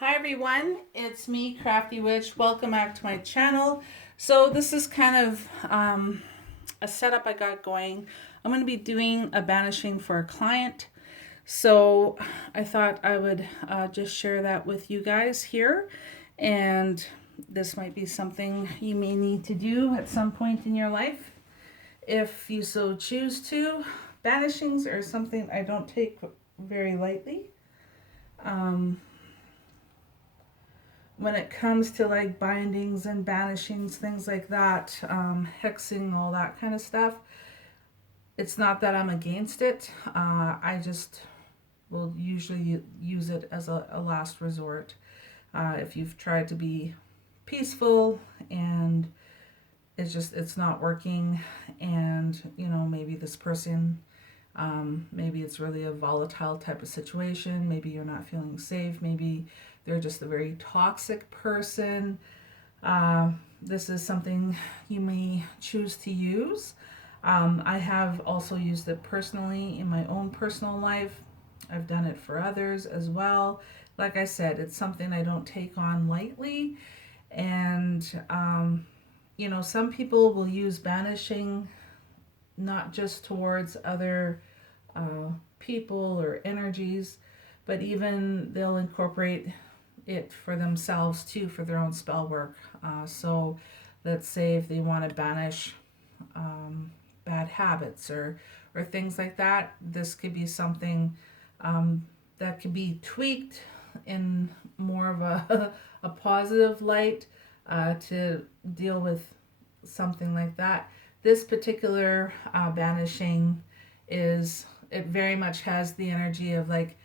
Hi everyone, it's me, Crafty Witch. Welcome back to my channel. So this is kind of a setup I got going. I'm going to be doing a banishing for a client. So I thought I would just share that with you guys here. And this might be something you may need to do at some point in your life if you so choose to. Banishings are something I don't take very lightly. Um, when it comes to like bindings and banishings, things like that, hexing, all that kind of stuff, it's not that I'm against it. I just will usually use it as a last resort. If you've tried to be peaceful and it's not working, and maybe this person, maybe it's really a volatile type of situation, maybe you're not feeling safe, maybe they're just a very toxic person. This is something you may choose to use. I have also used it personally in my own personal life. I've done it for others as well. Like I said, it's something I don't take on lightly. And, some people will use banishing not just towards other people or energies, but even they'll incorporate it for themselves too, for their own spell work. So let's say if they want to banish bad habits or things like that, this could be something that could be tweaked in more of a positive light to deal with something like that. This particular banishing it very much has the energy of like,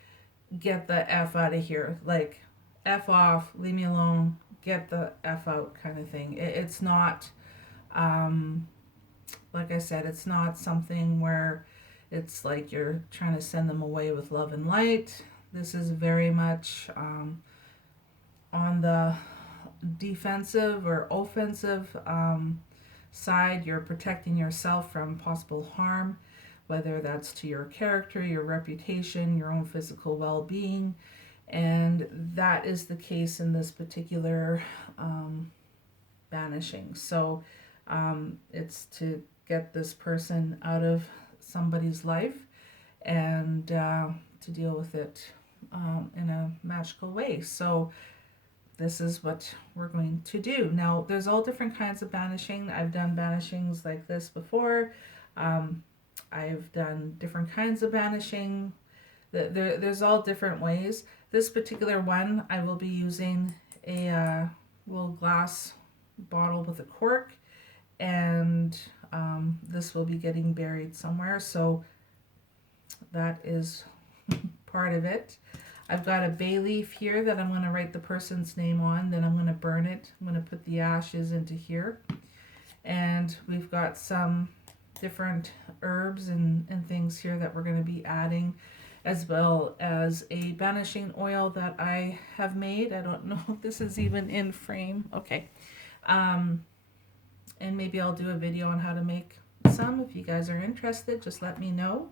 get the F out of here. Like, F off, leave me alone, get the F out kind of thing. It's not, um, like I said, it's not something where it's like you're trying to send them away with love and light. This is very much on the defensive or offensive side. You're protecting yourself from possible harm, whether that's to your character, your reputation, your own physical well being. And that is the case in this particular banishing. So it's to get this person out of somebody's life and to deal with it in a magical way. So this is what we're going to do. Now, there's all different kinds of banishing. I've done banishings like this before. I've done different kinds of banishing. There's all different ways. This particular one, I will be using a little glass bottle with a cork, and this will be getting buried somewhere. So that is part of it. I've got a bay leaf here that I'm going to write the person's name on. Then I'm going to burn it. I'm going to put the ashes into here. And we've got some different herbs and things here that we're going to be adding, as well as a banishing oil that I have made. I don't know if this is even in frame. Okay. And maybe I'll do a video on how to make some. If you guys are interested, just let me know.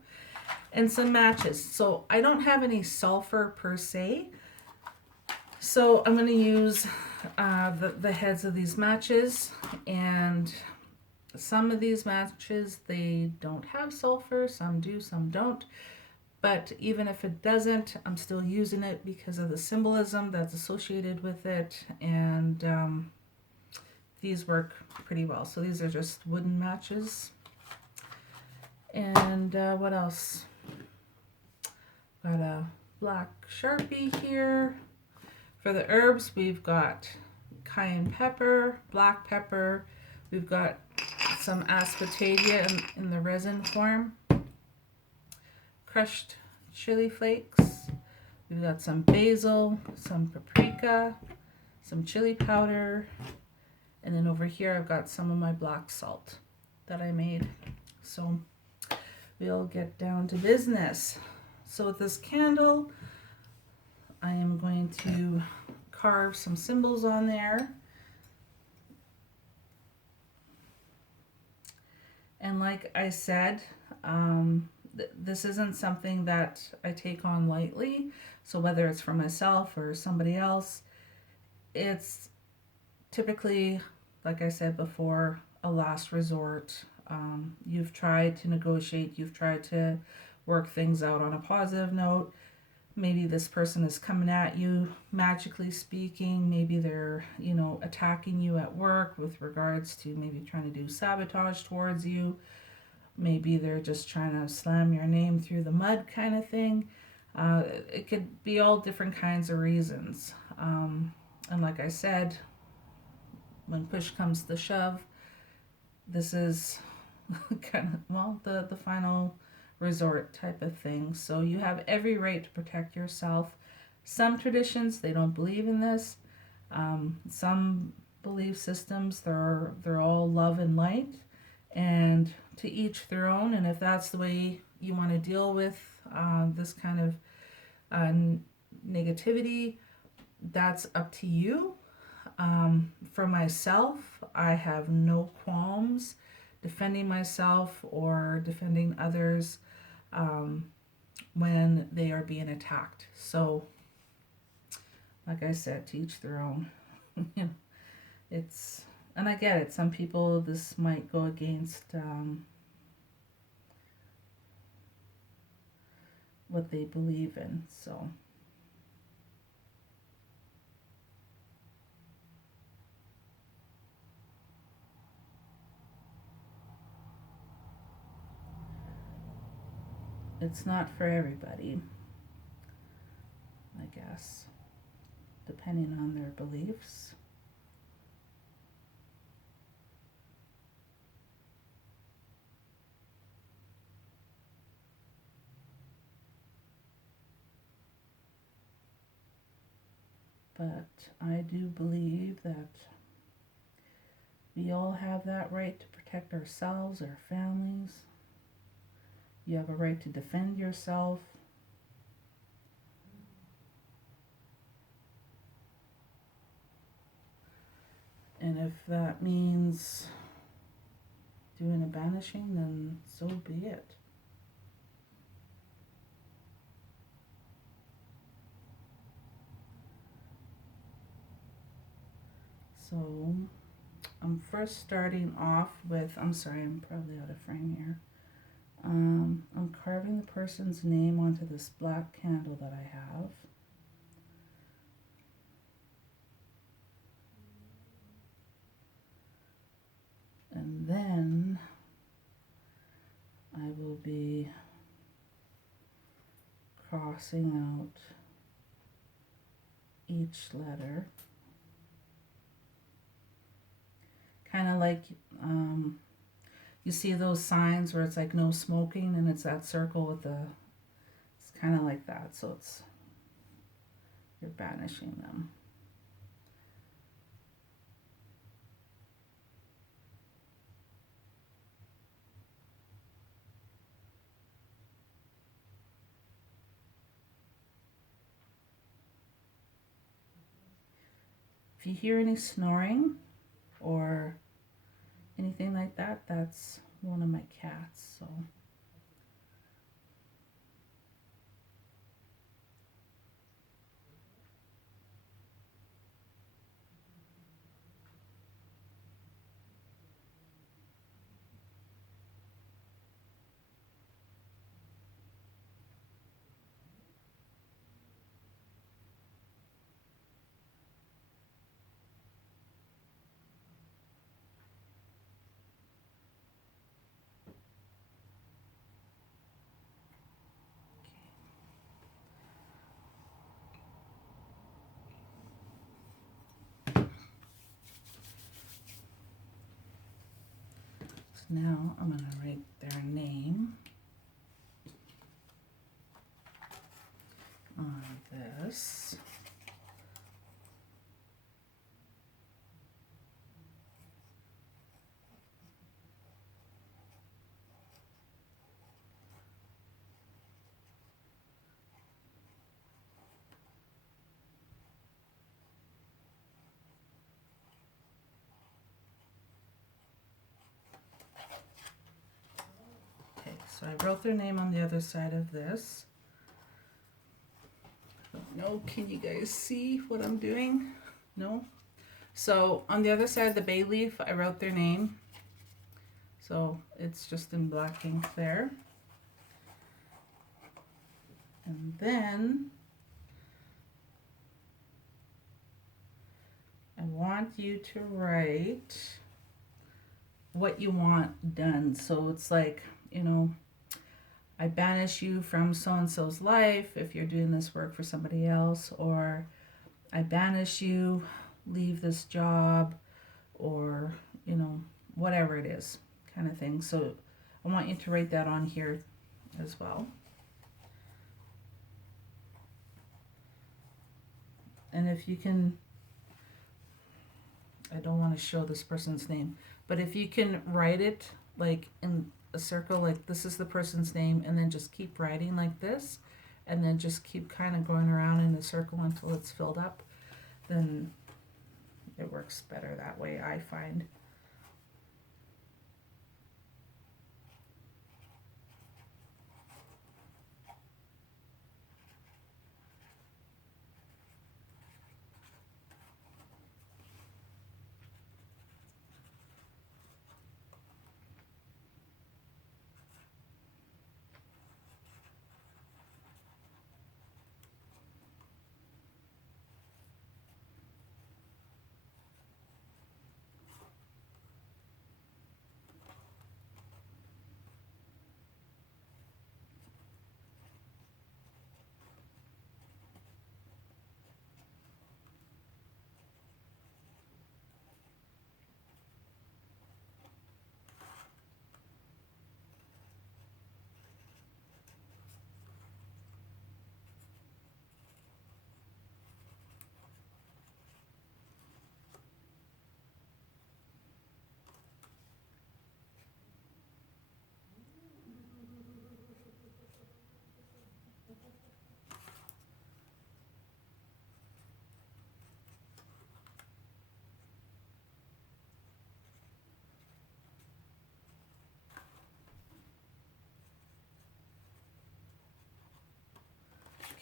And some matches. So I don't have any sulfur per se. So I'm going to use the heads of these matches, and some of these matches, they don't have sulfur. Some do, some don't. But even if it doesn't, I'm still using it because of the symbolism that's associated with it. And these work pretty well. So these are just wooden matches. And what else? Got a black Sharpie here. For the herbs, we've got cayenne pepper, black pepper. We've got some aspartagia in the resin form. Crushed chili flakes. We've got some basil, some paprika, some chili powder. And then over here, I've got some of my black salt that I made. So we'll get down to business. So with this candle, I am going to carve some symbols on there. And like I said, this isn't something that I take on lightly. So whether it's for myself or somebody else, it's typically, like I said before, a last resort. You've tried to negotiate, you've tried to work things out on a positive note. Maybe this person is coming at you, magically speaking. Maybe they're, attacking you at work with regards to maybe trying to do sabotage towards you. Maybe they're just trying to slam your name through the mud, kind of thing. It could be all different kinds of reasons. And like I said, when push comes to shove, this is kind of, well, the final resort type of thing. So you have every right to protect yourself. Some traditions, they don't believe in this. Some belief systems, they're all love and light, and to each their own. And if that's the way you want to deal with this kind of uh, negativity, that's up to you. For myself, I have no qualms defending myself or defending others um, when they are being attacked. So, like I said, to each their own. You know, it's, and I get it. Some people, this might go against what they believe in. So. It's not for everybody, I guess, depending on their beliefs. But I do believe that we all have that right to protect ourselves, our families. You have a right to defend yourself. And if that means doing a banishing, then so be it. So I'm first starting off with, I'm sorry, I'm probably out of frame here. I'm carving the person's name onto this black candle that I have. And then I will be crossing out each letter. Kind of like you see those signs where it's like no smoking and it's that circle with the, it's kind of like that. So it's, you're banishing them. If you hear any snoring or anything like that, that's one of my cats. So now I'm going to write their name on this. Okay, So I wrote their name on the other side of this. No, can you guys see what I'm doing? No? So on the other side of the bay leaf, I wrote their name. So it's just in black ink there. And then I want you to write what you want done. So it's like, you know, I banish you from so-and-so's life if you're doing this work for somebody else, or I banish you, leave this job, or, you know, whatever it is, kind of thing. So I want you to write that on here as well. And if you can, I don't want to show this person's name, but if you can write it like in a circle, like this is the person's name, and then just keep writing like this, and then just keep kind of going around in a circle until it's filled up, then it works better that way, I find.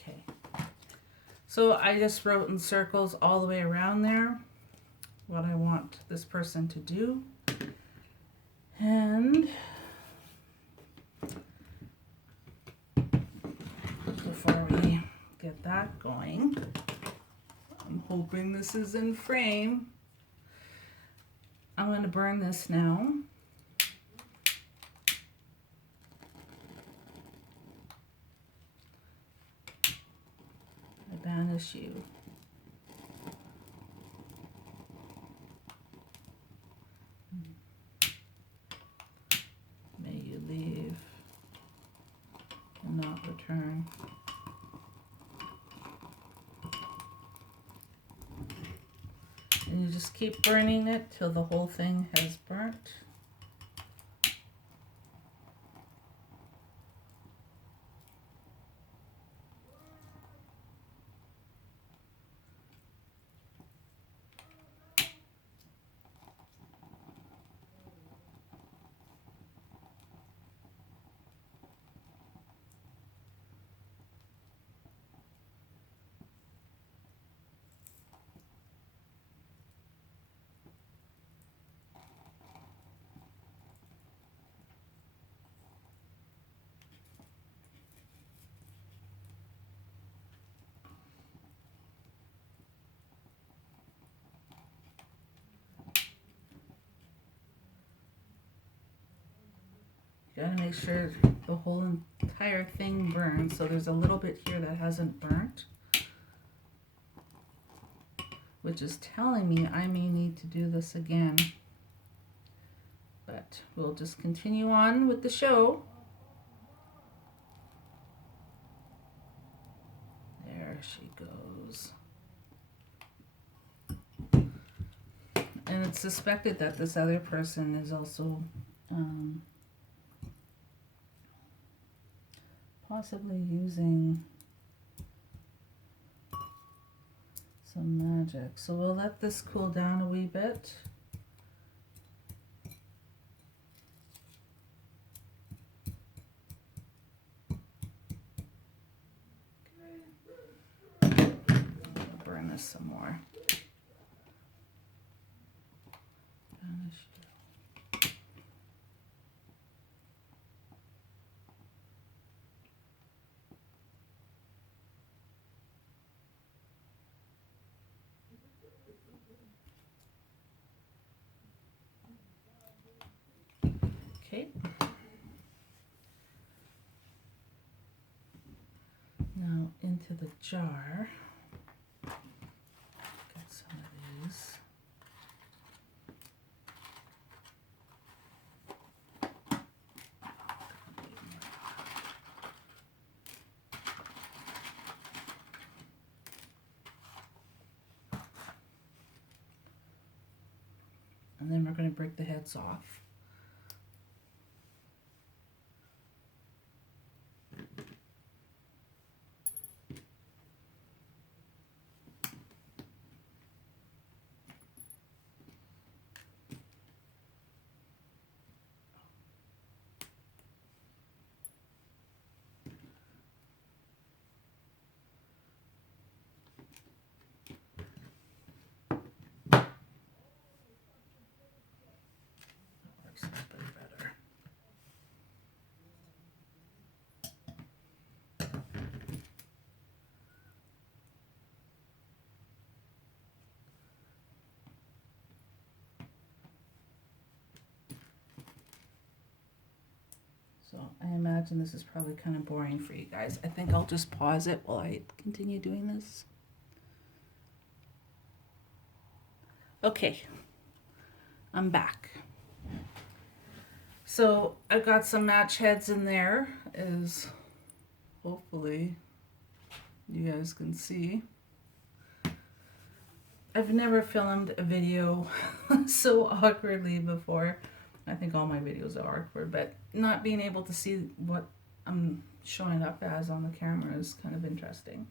Okay. So I just wrote in circles all the way around there what I want this person to do. And before we get that going, I'm hoping this is in frame. I'm going to burn this now. I banish you. May you leave and not return. And you just keep burning it till the whole thing has burnt. You gotta make sure the whole entire thing burns. So there's a little bit here that hasn't burnt, which is telling me I may need to do this again. But we'll just continue on with the show. There she goes. And it's suspected that this other person is also possibly using some magic. So we'll let this cool down a wee bit. some more. Okay. Now into the jar, get some of these. And then we're going to break the heads off. That works a little bit better. So I imagine this is probably kind of boring for you guys. I think I'll just pause it while I continue doing this. Okay, I'm back. So I've got some match heads in there, as hopefully you guys can see. I've never filmed a video so awkwardly before. I think all my videos are awkward, but not being able to see what I'm showing up as on the camera is kind of interesting.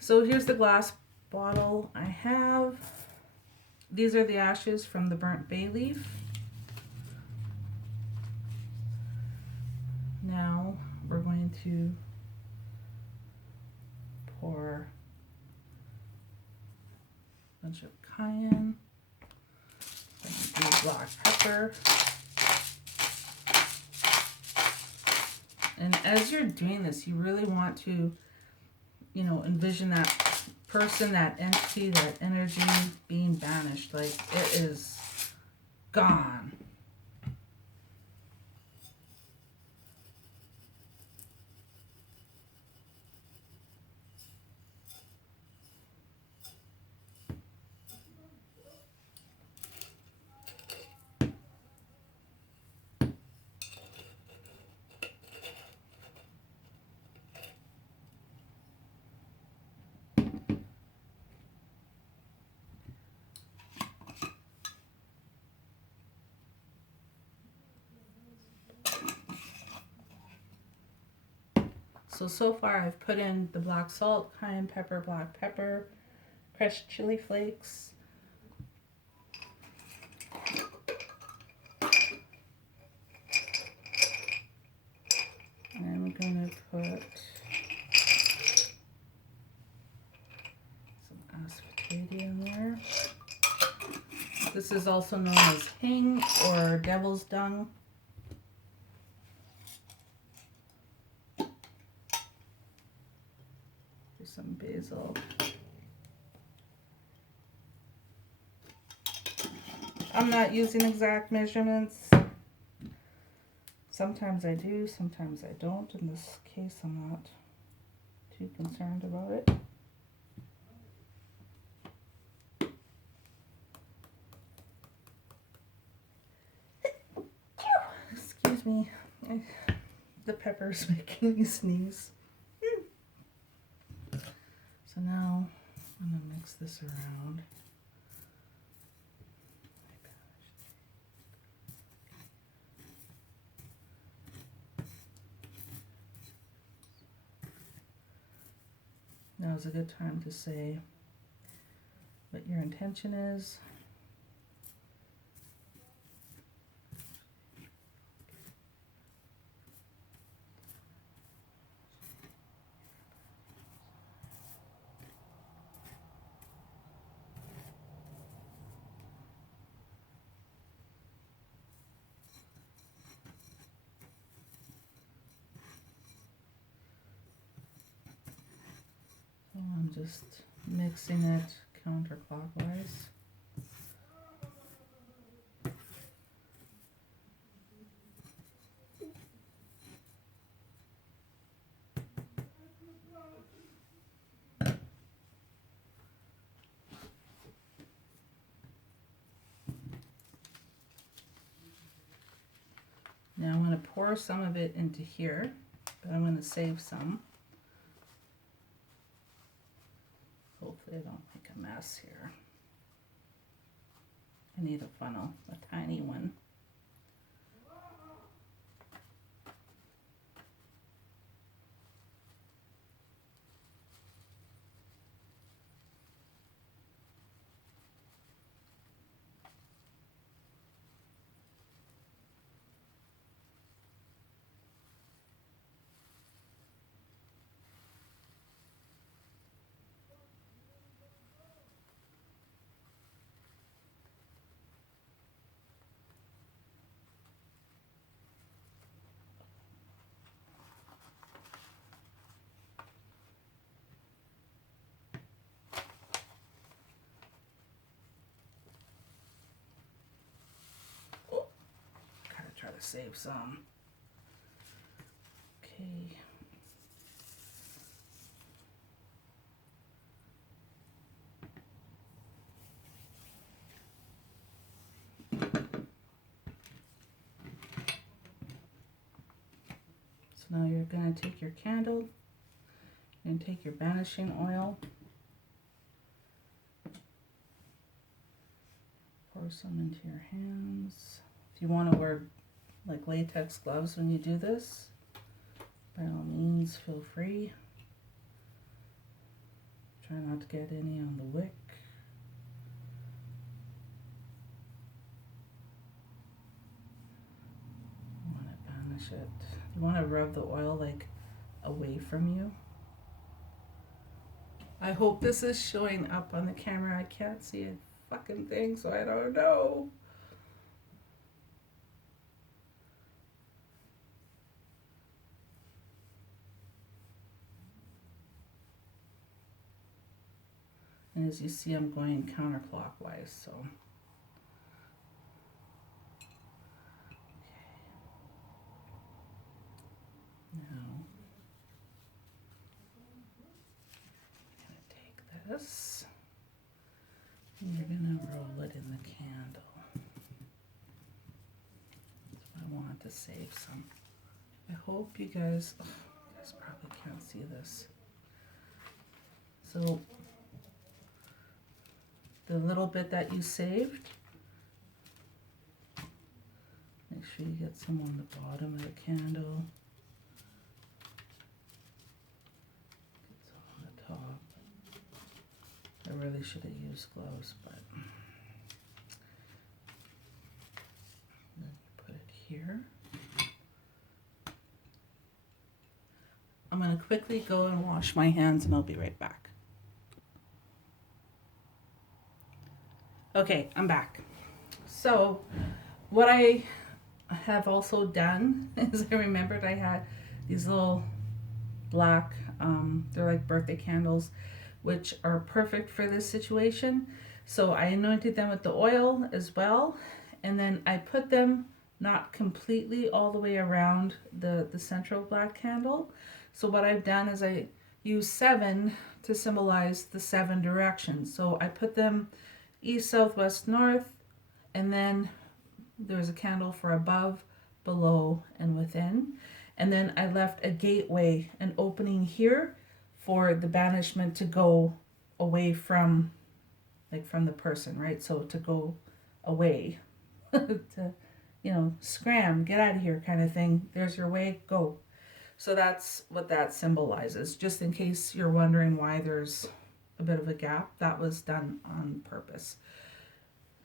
So here's the glass bottle I have. These are the ashes from the burnt bay leaf. Now we're going to pour a bunch of cayenne, black pepper. And as you're doing this, you really want to, you know, envision that person, that entity, that energy being banished. Like, it is gone. So far I've put in the black salt, cayenne pepper, black pepper, crushed chili flakes, and I'm going to put some asphodel in there. This is also known as hing or devil's dung. Some basil. I'm not using exact measurements. Sometimes I do, sometimes I don't. In this case, I'm not too concerned about it. Excuse me. The pepper's making me sneeze. So now I'm going to mix this around. Now is a good time to say what your intention is. just mixing it counterclockwise. Now I'm going to pour some of it into here, but I'm going to save some. Hopefully I don't make a mess here. I need a funnel, a tiny one. Try to save some. Okay. So now you're going to take your candle and take your banishing oil. Pour some into your hands. If you want to wear like latex gloves when you do this, by all means feel free. Try not to get any on the wick. You want to banish it. You want to rub the oil like away from you. I hope this is showing up on the camera. I can't see a fucking thing, so I don't know. And as you see, I'm going counterclockwise, so. Okay. Now, I'm going to take this, and you're going to roll it in the candle. I want to save some. I hope you guys probably can't see this. So, the little bit that you saved, make sure you get some on the bottom of the candle. Get some on the top. I really should have used gloves, but then put it here. I'm going to quickly go and wash my hands and I'll be right back. Okay, I'm back. So what I have also done is I remembered I had these little black, they're like birthday candles, which are perfect for this situation. So I anointed them with the oil as well. And then I put them not completely all the way around the central black candle. So what I've done is I use 7 to symbolize the 7 directions. So I put them east, south, west, north, and then there's a candle for above, below, and within. And then I left a gateway, an opening here for the banishment to go away from, like from the person, right? So to go away, to, you know, scram, get out of here kind of thing. There's your way, go. So that's what that symbolizes. Just in case you're wondering why there's a bit of a gap, that was done on purpose.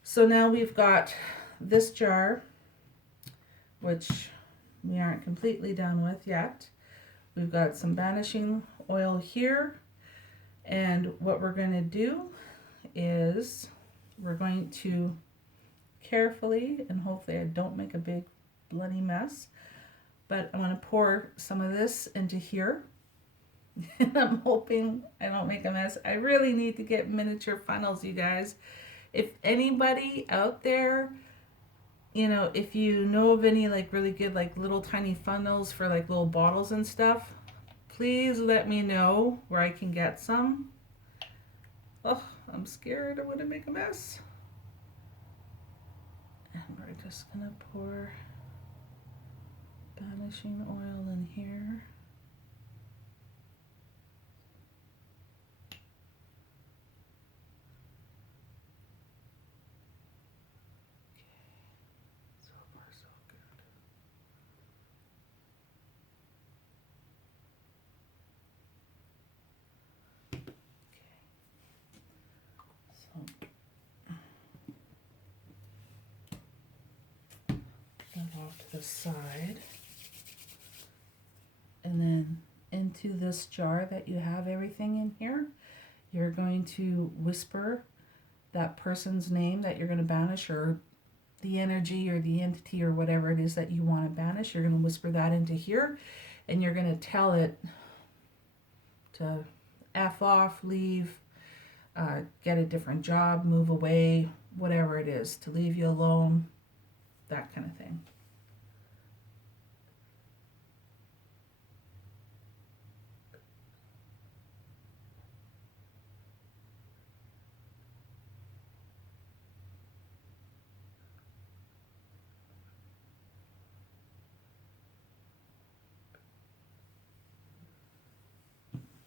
So now we've got this jar, which we aren't completely done with yet. We've got some banishing oil here, and what we're going to do is we're going to carefully, and hopefully I don't make a big bloody mess, but I'm going to pour some of this into here. And I'm hoping I don't make a mess. I really need to get miniature funnels, you guys. If anybody out there, if you know of any like really good like little tiny funnels for like little bottles and stuff, please let me know where I can get some. Oh, I'm scared I'm gonna make a mess. And we're just gonna pour banishing oil in here. So far so good. So that off to the side. And then into this jar that you have everything in here, you're going to whisper that person's name that you're going to banish, or the energy or the entity or whatever it is that you want to banish. You're going to whisper that into here, and you're going to tell it to F off, leave, get a different job, move away, whatever it is, to leave you alone, that kind of thing.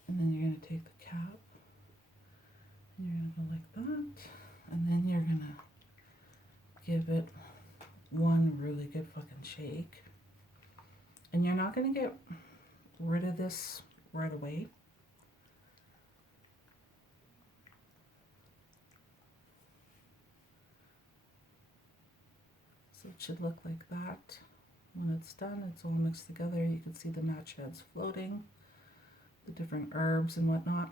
And then you're going to take the cap, and you're going to go like that, and then you're going to give it one really good fucking shake. And you're not going to get rid of this right away. So it should look like that. When it's done, it's all mixed together. You can see the match heads floating, the different herbs and whatnot.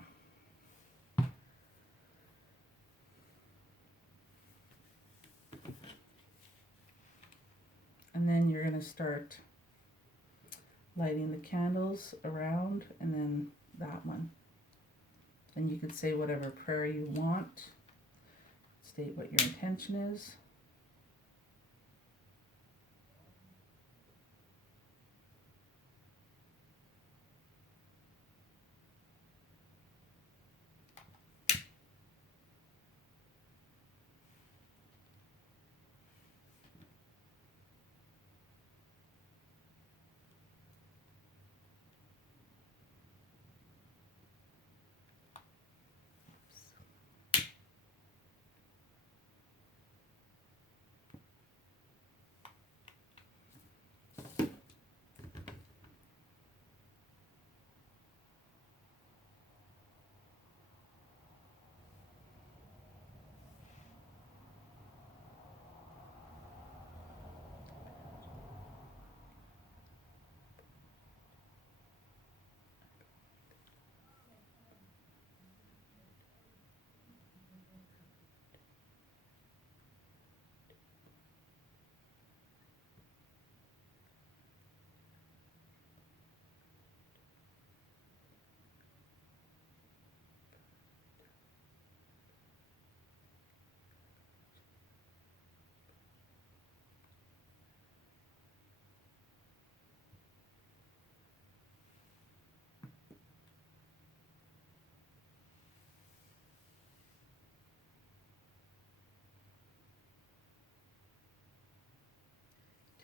And then you're going to start lighting the candles around, and then that one. And you can say whatever prayer you want, state what your intention is.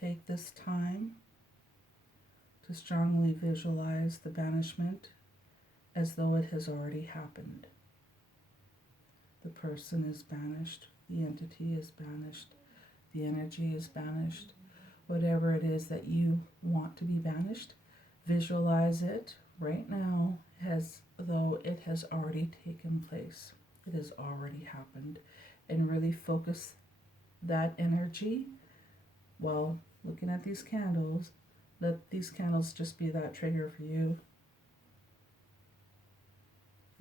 Take this time to strongly visualize the banishment as though it has already happened. The person is banished, the entity is banished, the energy is banished. Whatever it is that you want to be banished, visualize it right now as though it has already taken place. It has already happened. And really focus that energy while looking at these candles. Let these candles just be that trigger for you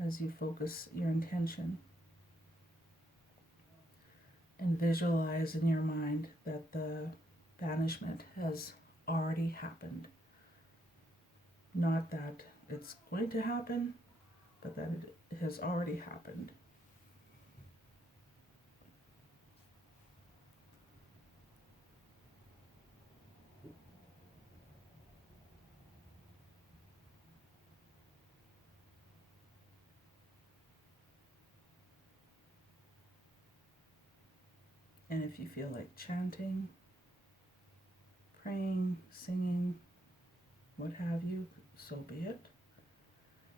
as you focus your intention. And visualize in your mind that the banishment has already happened. Not that it's going to happen, but that it has already happened. And if you feel like chanting, praying, singing, what have you, so be it.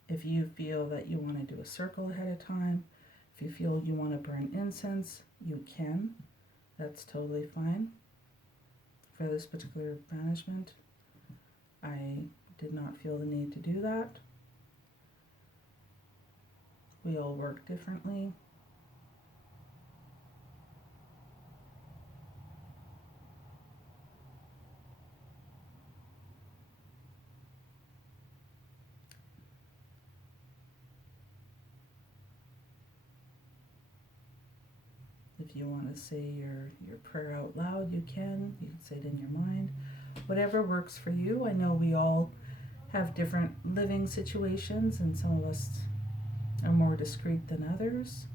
If you feel that you want to do a circle ahead of time, if you feel you want to burn incense, you can. That's totally fine. For this particular banishment, I did not feel the need to do that. We all work differently. If you want to say your prayer out loud, you can. You can say it in your mind. Whatever works for you. I know we all have different living situations, and some of us are more discreet than others.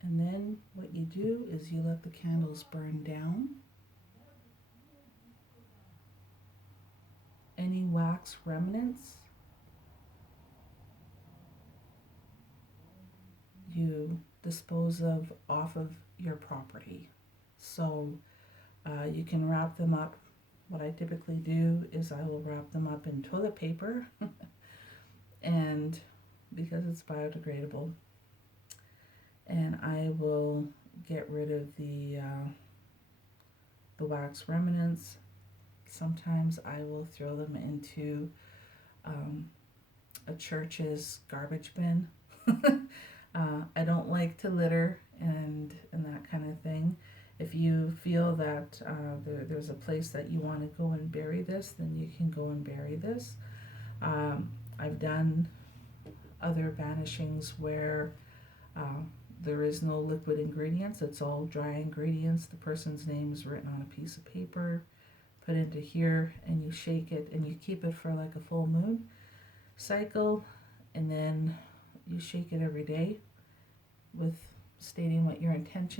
And then what you do is you let the candles burn down. Any wax remnants you dispose of off of your property. So you can wrap them up. What I typically do is I will wrap them up in toilet paper and because it's biodegradable, and I will get rid of the wax remnants. Sometimes I will throw them into a church's garbage bin. I don't like to litter and that kind of thing. If you feel that there's a place that you want to go and bury this, then you can go and bury this. I've done other banishings where there is no liquid ingredients, it's all dry ingredients. The person's name is written on a piece of paper, put into here, and you shake it and you keep it for like a full moon cycle, and then you shake it every day with stating what your intention